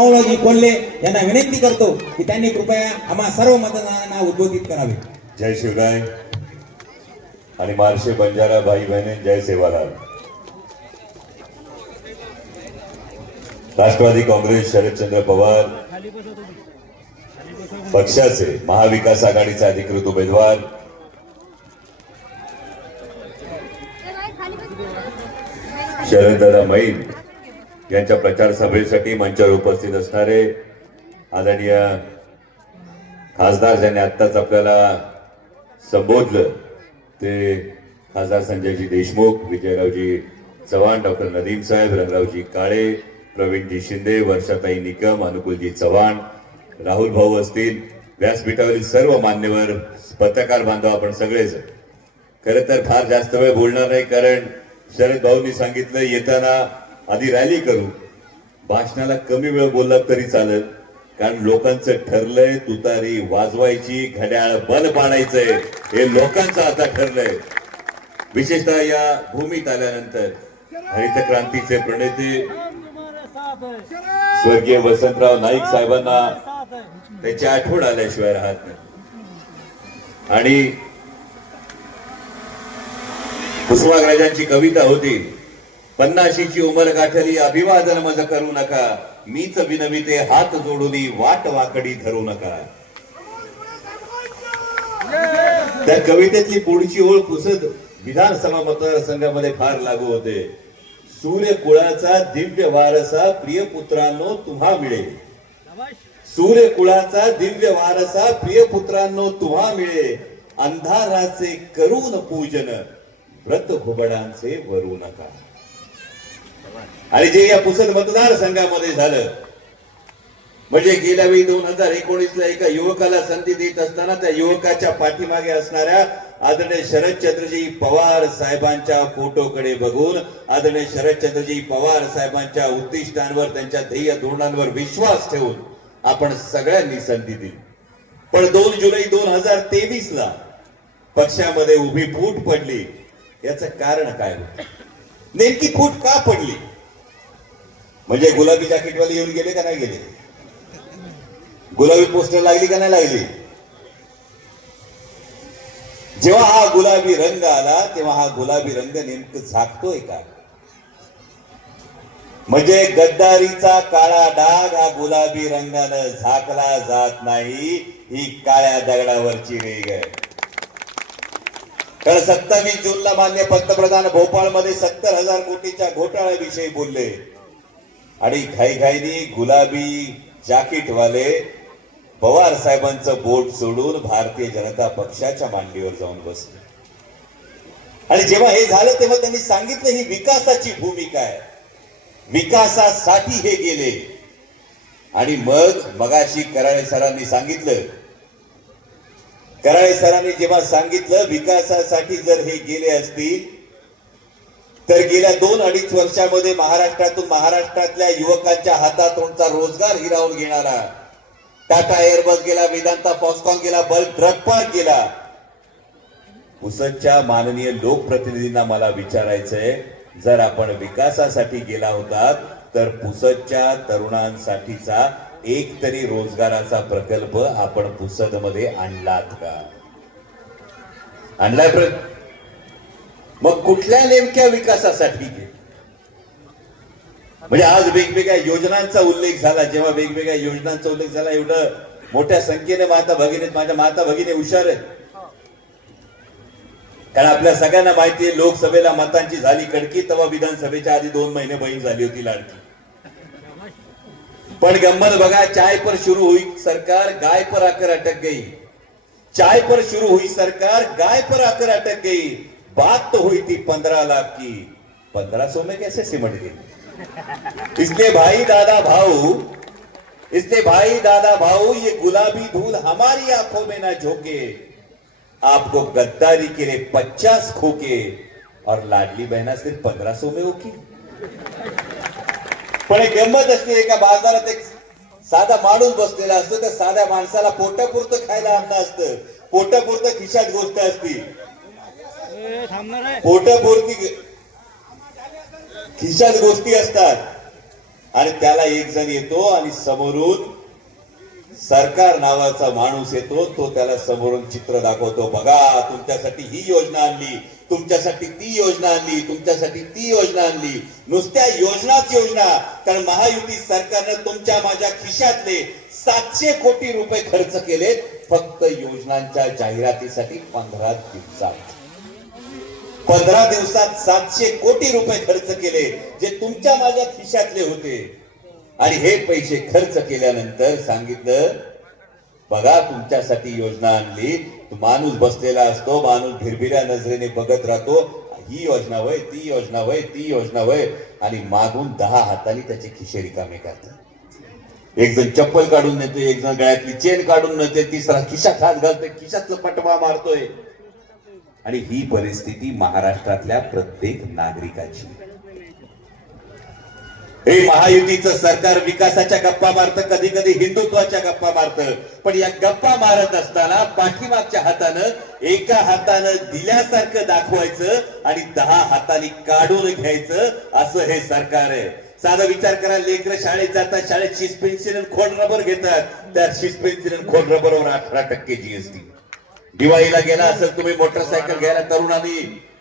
राहुलजी कोल्हे यांना विनंती करतो की त्यांनी कृपया आम्हा सर्व मतदारांना उद्बोधित करावे. जय शिवराय. आणि मार्शे बंजारा भाई बहिणी जय सेवालाल. राष्ट्रवादी काँग्रेस शरदचंद्र पवार पक्षाचे महाविकास आघाडीचे अधिकृत उमेदवार. शरददादा मैन यांच्या प्रचार सभेसाठी मंचावर उपस्थित असणारे आदरणीय खासदार ज्यांनी आत्ताच आपल्याला संबोधलं ते खासदार संजयजी देशमुख विजयरावजी चव्हाण डॉक्टर नदीम साहेब रंगरावजी काळे प्रवीणजी शिंदे वर्षाताई निकम अनुकूलजी चव्हाण राहुल भाऊ असतील व्यासपीठावरील सर्व मान्यवर पत्रकार बांधव आपण सगळेच खरं तर फार जास्त वेळ बोलणार नाही कारण शरद भाऊंनी सांगितलं येताना आधी रॅली करू. भाषणाला कमी वेळ बोलला तरी चालेल. कारण लोकांचं ठरलंय तुतारी वाजवायची घड्याळ बल पाडायचंय. हे लोकांचं आता ठरलंय. विशेषतः या भूमीत आल्यानंतर हरित क्रांतीचे प्रणेते स्वर्गीय वसंतराव नाईक साहेबांना त्याची आठवण आल्याशिवाय राहत नाही. आणि कुसुमाग्रजांची कविता होती पन्नाशीची उमर गाठली अभिवादन मज करू नका. मीच विनविते हात जोडूनी वाट वाकडी धरू नका. त्या कवितेतली पुढची ओळ पुसत विधानसभा मतदारसंघामध्ये फार लागू होते. सूर्य कुळाचा दिव्य वारसा प्रिय पुत्रांनो तुम्हा मिळेल सूर्य कुळाचा दिव्य वारसा प्रिय पुत्रांनो तुम्हा मिळे. अंधाराचे करून पूजन व्रत घुबडांचे वरू नका. आणि जे या पुसद मतदारसंघामध्ये झालं म्हणजे गेल्या वेळी दोन हजार एकोणीस ला एका युवकाला संधी देत असताना त्या युवकाच्या पाठीमागे असणाऱ्या आदरणीय शरदचंद्रजी पवार साहेबांच्या फोटोकडे बघून आदरणीय शरदचंद्रजी पवार साहेबांच्या उद्दिष्टांवर त्यांच्या ध्येय धोरणांवर विश्वास ठेवून आपण सगळ्यांनी संधी दिली. पण दोन जुलै दोन हजार तेवीस ला पक्षामध्ये उभी फूट पडली. याचं कारण काय होतं? नेमकी फूट का पडली? म्हणजे गुलाबी जॅकेटवाले येऊन गेले का नाही गेले? गुलाबी पोस्टर लागली का नाही लागली? जेव्हा हा गुलाबी रंग आला तेव्हा हा गुलाबी रंग नेमकं झाकतोय का? म्हणजे गद्दारीचा काळा डाग हा गुलाबी रंगानं झाकला जात नाही ही काळ्या दगडावरची रेग आहे. कारण सत्तावीस जूनला मान्य पंतप्रधान भोपाळमध्ये सत्तर हजार कोटीच्या घोटाळ्याविषयी बोलले. आणि घाईघाईनी गुलाबी जाकीटवाले पवार साहेबांचं बोट सोडून भारतीय जनता पक्षाच्या मांडीवर जाऊन बसले. आणि जेव्हा हे झालं तेव्हा त्यांनी सांगितलं ही विकासाची भूमिका आहे. विकासासाठी हे गेले. आणि मग मगाशी कराळे सरांनी सांगितलं कराळे सरांनी जेव्हा सांगितलं विकासासाठी जर हे गेले असतील तर गेल्या दोन अडीच वर्षामध्ये महाराष्ट्रातून महाराष्ट्रातल्या युवकांच्या हातातोंडचा रोजगार हिरावून घेणारा टाटा एअरबस गेला वेदांता फॉस्कॉन गेला बल्क ड्रग पार्क गेला. पुसदच्या माननीय लोकप्रतिनिधींना मला विचारायचंय जर आपण विकासासाठी गेला होतात तर पुसदच्या तरुणांसाठीचा एक तरी रोजगाराचा प्रकल्प आपण पुसदमध्ये आणलात का? आणलाय प्र मग कुठल्या नेमक्या विकासासाठी म्हणजे आज वेगवेगळ्या योजनांचा उल्लेख झाला जेव्हा वेगवेगळ्या योजनांचा उल्लेख झाला एवढं मोठ्या संख्येने माता भगिनी माझ्या माता भगिनी हुशार आहेत. कारण आपल्या सगळ्यांना माहिती आहे लोकसभेला मतांची झाली कडकी तेव्हा विधानसभेच्या आधी दोन महिने बहीण झाली होती लाडकी. पण गंमत बघा चाय पर शुरू हुई सरकार गाय पर आकर अटक गई. चाय पर शुरू हुई सरकार गाय पर आकर अटक गई. बात तो हुई थी पंद्रह लाख की। पंद्रह सौ में कैसे सिमट गई? इसलिए भाई दादा भाऊ इसलिए भाई दादा भाऊ, ये गुलाबी धूल हमारी आँखों में ना झोंके, आपको गद्दारी के लिए पचास खोके और लाडली बहना सिर्फ़ पंद्रह सौ में होगी। पण एक गंमत असते एका बाजारात एक साधा माणूस बसलेला असतो त्या साध्या माणसाला पोटापुरतं खायला आणलं असतं। पोटापुरतं खिशात गोष्ट असती। पोटापुरती खिशात गोष्टी असतात. आणि त्याला एक जण येतो आणि समोरून सरकार नावाचा माणूस येतो तो त्याला समोरून चित्र दाखवतो. बघा तुमच्यासाठी ही योजना आणली तुमच्यासाठी ती योजना आणली तुमच्यासाठी ती योजना आणली. नुसत्या योजनाच योजना. कारण महायुती सरकारनं तुमच्या माझ्या खिशातले सातशे कोटी रुपये खर्च केले फक्त योजनांच्या जाहिरातीसाठी पंधरा दिवसात. पंधरा दिवसात सातशे कोटी रुपये खर्च केले जे तुमच्या माझ्या खिशातले होते. आणि हे पैसे खर्च केल्यानंतर सांगितलं बघा तुमच्यासाठी योजना आणली. माणूस बसलेला असतो माणूस भिरभिऱ्या नजरेने बघत राहतो. ही योजना वय ती योजना वय ती योजना वय. आणि मागून दहा हाताने त्याचे खिशे रिकामे करतात. एक जण चप्पल काढून नेतोय एक जण गळ्यातली चेन काढून नेते तिसरा खिशात हात घालतोय खिशातलं पटवा मारतोय. आणि ही परिस्थिती महाराष्ट्रातल्या प्रत्येक नागरिकाची. हे महायुतीचं सरकार विकासाच्या गप्पा मारतं कधी कधी हिंदुत्वाच्या गप्पा मारतं. पण या गप्पा मारत असताना पाठीमागच्या हातानं एका हातानं दिल्यासारखं दाखवायचं आणि दहा हाताने काढून घ्यायचं असं हे सरकार आहे. साधा विचार करा लेकर शाळेत जातात शाळेत शिस पेन्सिल खोड रबर घेतात. त्या शिस पेन्सिल खोड रबरवर अठरा टक्के जीएसटी दिवाळीला गेला असेल तुम्ही मोटरसायकल घ्यायला तरुणांनी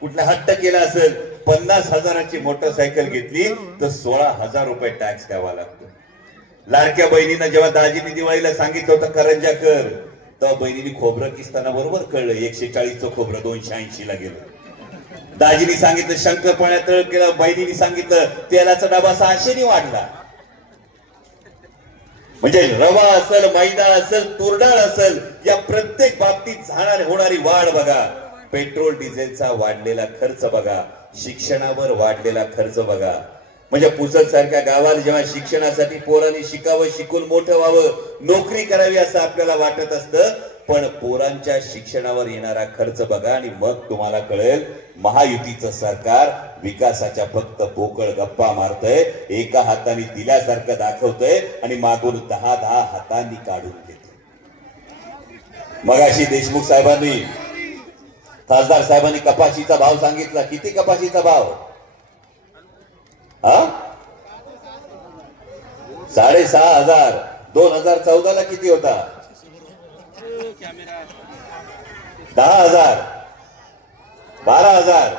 कुठला हट्ट केला असेल पन्नास हजाराची मोटरसायकल घेतली तर सोळा हजार रुपये टॅक्स द्यावा लागतो. लाडक्या बहिणीनं जेव्हा दाजीने दिवाळीला सांगितलं होतं करंजा कर तेव्हा बहिणीने खोबरं किसताना बरोबर कळलं एकशे चाळीसचं खोबरं दोनशे ऐंशी ला गेलं. दाजीने सांगितलं शंकरपाळ्या तळ केलं बहिणीने सांगितलं तेलाचा डबा सहाशेने वाढला. म्हणजे रवा असेल मैदा असेल तुरडाळ असेल या प्रत्येक बाबतीत जाणार होणारी वाढ बघा. पेट्रोल डिझेलचा वाढलेला खर्च बघा. शिक्षणावर वाढलेला खर्च बघा. म्हणजे पुसद सारख्या गावात जेव्हा शिक्षणासाठी पोरांनी शिकावं शिकून मोठं व्हावं नोकरी करावी असं आपल्याला वाटत असतं पण पोरांच्या शिक्षणावर येणारा खर्च बघा आणि मग तुम्हाला कळेल महायुतीचं सरकार विकासाच्या फक्त पोकळ गप्पा मारतय एका हाताने दिल्यासारखं दाखवतंय आणि मागून दहा दहा हातांनी काढून घेत मग अशी देशमुख साहेबांनी खासदार साहेबांनी कपाशीचा भाव सांगितला. किती कपाशीचा भाव? हा? साडेसहा हजार. दोन हजार चौदाला किती होता? दहा हजार बारा हजार.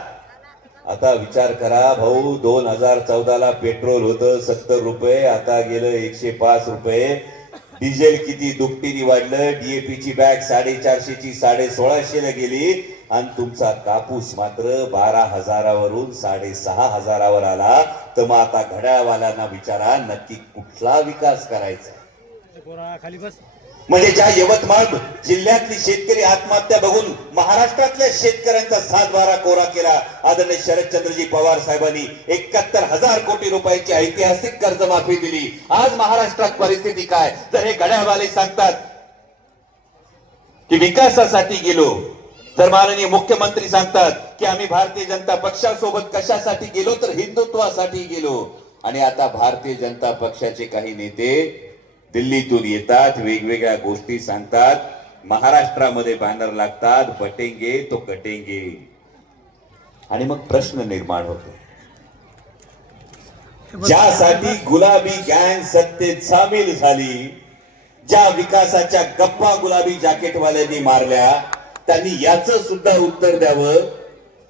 आता विचार करा भाऊ दोन हजार चौदाला पेट्रोल होतं सत्तर रुपये आता गेलं एकशे पाच रुपये. डिझेल किती दुपटीने वाढलं डीएपी ची बॅग साडेचारशे ची साडे सोळाशे गेली. आणि तुमचा कापूस मात्र बारा हजारावरून साडेसहा हजारावर आला. तर मग आता घड्याळवाल्यांना विचारा नक्की कुठला विकास करायचा? पोरा खाली बस. म्हणजे ज्या यवतमाळ जिल्ह्यातली शेतकरी आत्महत्या बघून महाराष्ट्रातल्या शेतकऱ्यांचा सातबारा कोरा केला. आदरणीय शरदचंद्रजी पवार साहेबांनी एकाहत्तर हजार कोटी रुपयांची ऐतिहासिक कर्जमाफी दिली. आज महाराष्ट्रात परिस्थिती काय? जर हे गड्यावाले सांगतात की विकासासाठी गेलो तर माननीय मुख्यमंत्री सांगतात की आम्ही भारतीय जनता पक्षासोबत कशासाठी गेलो तर हिंदुत्वासाठी गेलो. आणि आता भारतीय जनता पक्षाचे काही नेते दिल्लीतून येतात वेगवेगळ्या गोष्टी सांगतात महाराष्ट्रामध्ये बॅनर लागतात बटेंगे तो कटेंगे. आणि मग प्रश्न निर्माण होतो. ज्यासाठी गुलाबी गँग सत्तेत सामील झाली ज्या विकासाच्या गप्पा गुलाबी जॅकेटवाल्यांनी मारल्या त्यांनी याच सुद्धा उत्तर द्यावं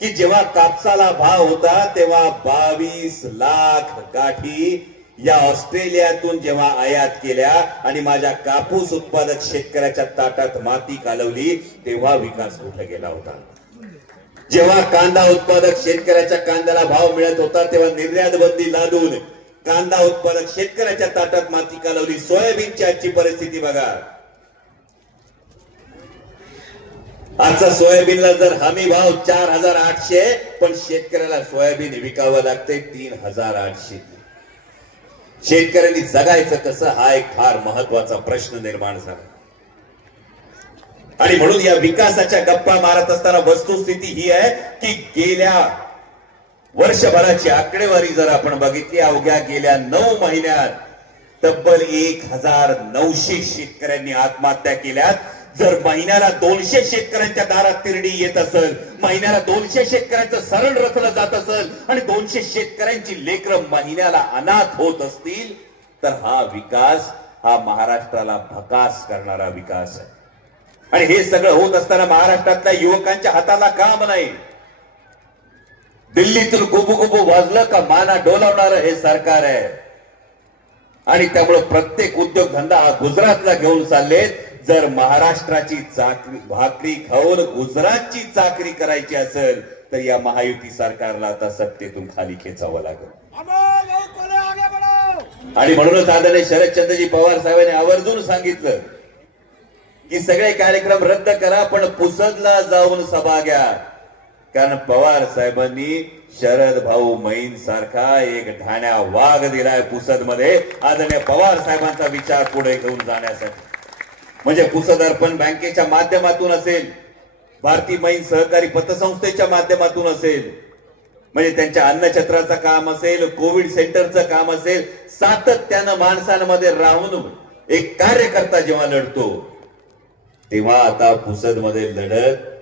की जेव्हा कापसाला भाव होता तेव्हा बावीस लाख गाठी या ऑस्ट्रेलियातून जेव्हा आयात केल्या आणि माझ्या कापूस उत्पादक शेतकऱ्याच्या ताटात माती कालवली तेव्हा विकास कुठे गेला होता? जेव्हा कांदा उत्पादक शेतकऱ्याच्या कांद्याला भाव मिळत होता तेव्हा निर्यात बंदी लादून कांदा उत्पादक शेतकऱ्याच्या ताटात माती कालवली. सोयाबीनची आजची परिस्थिती बघा. आजचा सोयाबीनला जर हमी भाव चार हजार आठशे पण शेतकऱ्याला सोयाबीन विकावं लागते तीन हजार आठशे. शेतकऱ्यांनी जगायचं कसं हा एक फार महत्त्वाचा प्रश्न निर्माण झाला. आणि म्हणून या विकासाच्या गप्पा मारत असताना वस्तुस्थिती ही आहे की गेल्या वर्षभराची आकडेवारी जर आपण बघितली अवघ्या गेल्या नऊ महिन्यात तब्बल एक हजार नऊशे शेतकऱ्यांनी आत्महत्या केल्यात. जर महिन्याला दोनशे शेतकऱ्यांच्या दारात तिरडी येत असेल महिन्याला दोनशे शेतकऱ्यांचं सरळ रचलं जात असेल आणि दोनशे शेतकऱ्यांची लेकरं महिन्याला अनाथ होत असतील तर हा विकास हा महाराष्ट्राला भकास करणारा विकास आहे. आणि हे सगळं होत असताना महाराष्ट्रातल्या युवकांच्या हाताला काम नाही. दिल्लीतून गुबू गुबू वाजलं का माना डोलावणार हे सरकार आहे. आणि त्यामुळे प्रत्येक उद्योगधंदा हा गुजरातला घेऊन चाललेत. जर महाराष्ट्राची चाकरी भाकरी खाऊन गुजरातची चाकरी करायची असेल तर या महायुती सरकारला आता सत्तेतून खाली खेचावं लागेल. आणि म्हणूनच आदरणीय शरदचंद्रजी पवार साहेबांनी आवर्जून सांगितलं की सगळे कार्यक्रम रद्द करा पण पुसदला जाऊन सभा घ्या. कारण पवार साहेबांनी शरद भाऊ मैन सारखा एक ढाण्या वाघ दिलाय पुसदमध्ये आदरणीय पवार साहेबांचा विचार पुढे घेऊन जाण्यासाठी. म्हणजे कुसदर्पण अर्पण बँकेच्या माध्यमातून असेल भारती मैन सहकारी पतसंस्थेच्या माध्यमातून असेल म्हणजे त्यांच्या अन्नछत्राचं काम असेल कोविड सेंटरचं काम असेल सातत्यानं माणसांमध्ये राहून एक कार्यकर्ता जेव्हा लढतो तेव्हा आता पुसदमध्ये लढत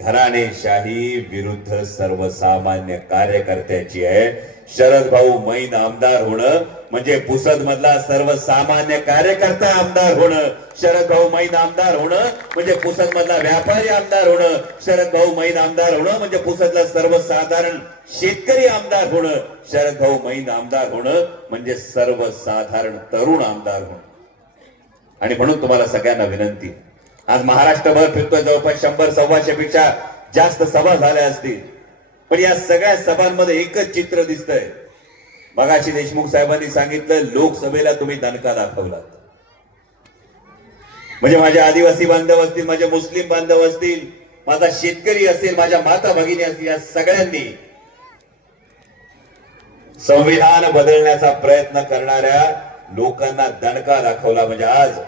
घराणेशाही विरुद्ध सर्वसामान्य कार्यकर्त्याची आहे. शरद भाऊ मैन आमदार होणं म्हणजे पुसद मधला सर्वसामान्य कार्यकर्ता आमदार होणं. शरद भाऊ मैन आमदार होणं म्हणजे पुसद मधला व्यापारी आमदार होणं. शरद भाऊ मैन आमदार होणं म्हणजे पुसदला सर्वसाधारण शेतकरी आमदार होणं. शरद भाऊ मैन आमदार होणं म्हणजे सर्वसाधारण तरुण आमदार होणं. आणि म्हणून तुम्हाला सगळ्यांना विनंती आज महाराष्ट्रभर फिरतोय जवळपास शंभर सव्वाशे पेक्षा जास्त सभा झाल्या असतील. पण या सगळ्या सभांमध्ये एकच चित्र दिसतंय. मगाशी देशमुख साहेबांनी सांगितलं लोकसभेला तुम्ही दणका दाखवलात. म्हणजे माझे आदिवासी बांधव असतील माझे मुस्लिम बांधव असतील माझा शेतकरी असेल माझ्या माता भगिनी असतील या सगळ्यांनी संविधान बदलण्याचा प्रयत्न करणाऱ्या लोकांना दणका दाखवला. म्हणजे आज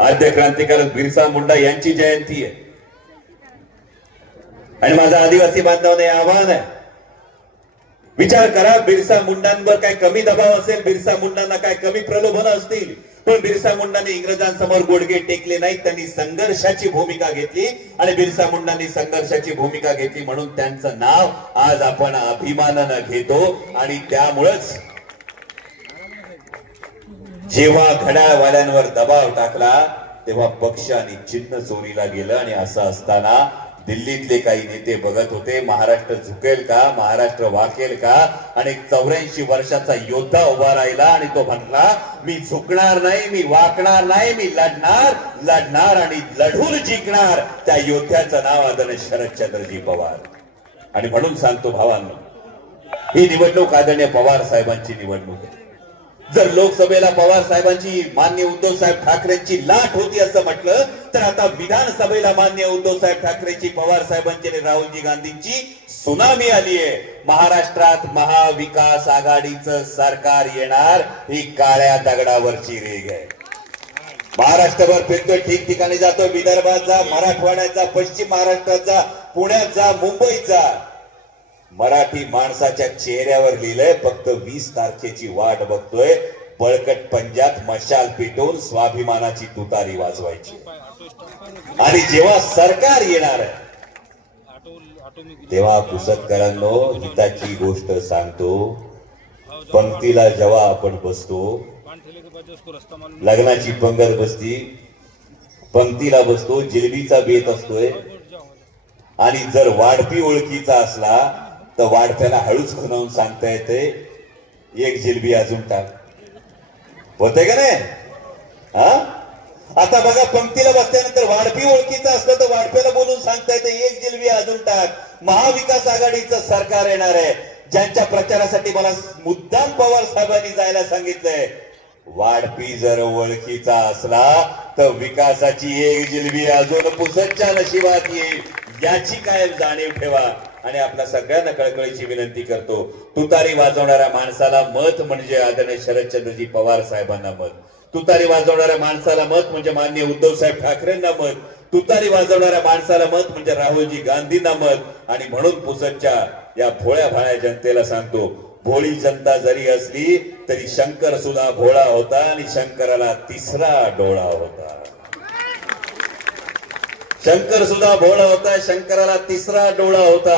आद्य क्रांतिकारक बिरसा मुंडा यांची जयंती आहे. आणि माझा आदिवासी बांधवांना हे आव्हान आहे. विचार करा बिरसा मुंडांवर काय कमी दबाव असेल बिरसा मुंडांना काय कमी प्रलोभन असतील पण बिरसा मुंडाने इंग्रजांसमोर गोडगे टेकले नाहीत त्यांनी संघर्षाची भूमिका घेतली आणि बिरसा मुंडांनी संघर्षाची भूमिका घेतली म्हणून त्यांचं नाव आज आपण अभिमानानं घेतो आणि त्यामुळेच जेव्हा घड्याळवाल्यांवर दबाव टाकला तेव्हा पक्ष आणि चिन्ह चोरीला गेलं आणि असं असताना दिल्लीतले काही नेते बघत होते महाराष्ट्र झुकेल का महाराष्ट्र वाकेल का? आणि चौऱ्याऐंशी वर्षाचा योद्धा उभा राहिला आणि तो म्हटला मी झुकणार नाही मी वाकणार नाही मी लढणार लढणार आणि लढून जिंकणार. त्या योद्ध्याचं नाव आदरणीय शरदचंद्रजी पवार. आणि म्हणून सांगतो भावांनो ही निवडणूक आदरणीय पवार साहेबांची निवडणूक आहे. जर लोकसभेला पवार साहेबांची मान्य उद्धव साहेब ठाकरेंची लाट होती असं म्हटलं तर आता विधानसभेला मान्य उद्धव साहेब ठाकरेंची पवार साहेबांची आणि राहुलजी गांधींची सुनामी आली आहे. महाराष्ट्रात महाविकास आघाडीचं सरकार येणार ही काळ्या दगडावरची रेग आहे. महाराष्ट्रभर फिरतोय ठिकठिकाणी जातोय विदर्भाचा मराठवाड्याचा पश्चिम महाराष्ट्राचा पुण्याचा मुंबईचा मराठी माणसाच्या चेहऱ्यावर लिहिलंय फक्त वीस तारखेची वाट बघतोय. बळकट पंजात मशाल पेटवून स्वाभिमानाची तुतारी वाजवायची. आणि जेव्हा सरकार येणार आहे तेव्हा पुसदकरांनो हिताची गोष्ट सांगतो. पंक्तीला जेव्हा आपण बसतो लग्नाची पंगत बसती पंक्तीला बसतो जिलबीचा बेत असतोय. आणि जर वाढपी ओळखीचा असला तर वाढप्याला हळूच खुणवून सांगता येते. एक जिलबी अजून टाक. होते का नाही? हा? आता बघा पंक्तीला बसल्यानंतर वाढपी ओळखीचं असलं तर वाढप्याला बोलून सांगता येते. एक जिलबी अजून टाक. महाविकास आघाडीचं सरकार येणार आहे. ज्यांच्या प्रचारासाठी मला मुद्दाम पवार साहेबांनी जायला सांगितलंय. वाढपी जर ओळखीचा असला तर विकासाची एक जिलबी अजून पुसटच्या नशिबात येईल. याची काय जाणीव ठेवा. आणि आपल्या सगळ्यांना कळकळीची विनंती करतो तुतारी वाजवणाऱ्या माणसाला मत म्हणजे आदरणीय शरदचंद्रजी पवार साहेबांना मत. तुतारी वाजवणाऱ्या माणसाला मत म्हणजे मान्य उद्धव साहेब ठाकरेंना मत. तुतारी वाजवणाऱ्या माणसाला मत म्हणजे राहुलजी गांधींना मत. आणि म्हणून पुसदच्या या भोळ्या भाळ्या जनतेला सांगतो भोळी जनता जरी असली तरी शंकर सुद्धा भोळा होता आणि शंकराला तिसरा डोळा होता. शंकर सुद्धा भोळा होता शंकराला तिसरा डोळा होता.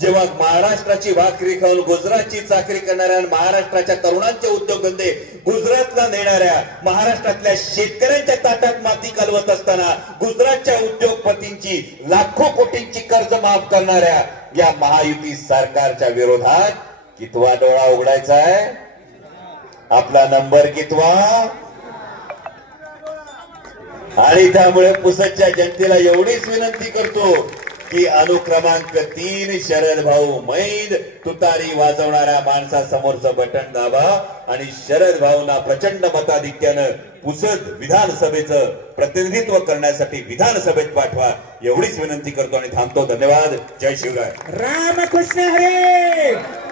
जेव्हा महाराष्ट्राची भाकरी खाऊन गुजरातची चाकरी करणाऱ्या महाराष्ट्राच्या तरुणांचे उद्योगधंदे गुजरातला नेणाऱ्या महाराष्ट्रातल्या शेतकऱ्यांच्या ताटात माती घालवत असताना गुजरातच्या उद्योगपतींची लाखो कोटींची कर्ज माफ करणाऱ्या या महायुती सरकारच्या विरोधात कितवा डोळा उघडायचा आहे? आपला नंबर कितवा? आणि त्यामुळे पुसदच्या जनतेला एवढीच विनंती करतो की अनुक्रमांक तीन शरद भाऊ मैद तुतारी वाजवणाऱ्या माणसासमोरचं बटन दाबा आणि शरद भाऊंना प्रचंड मताधिक्यानं पुसद विधानसभेचं प्रतिनिधित्व करण्यासाठी विधानसभेत पाठवा एवढीच विनंती करतो आणि थांबतो. धन्यवाद. जय शिवराय. रामकृष्ण हरे!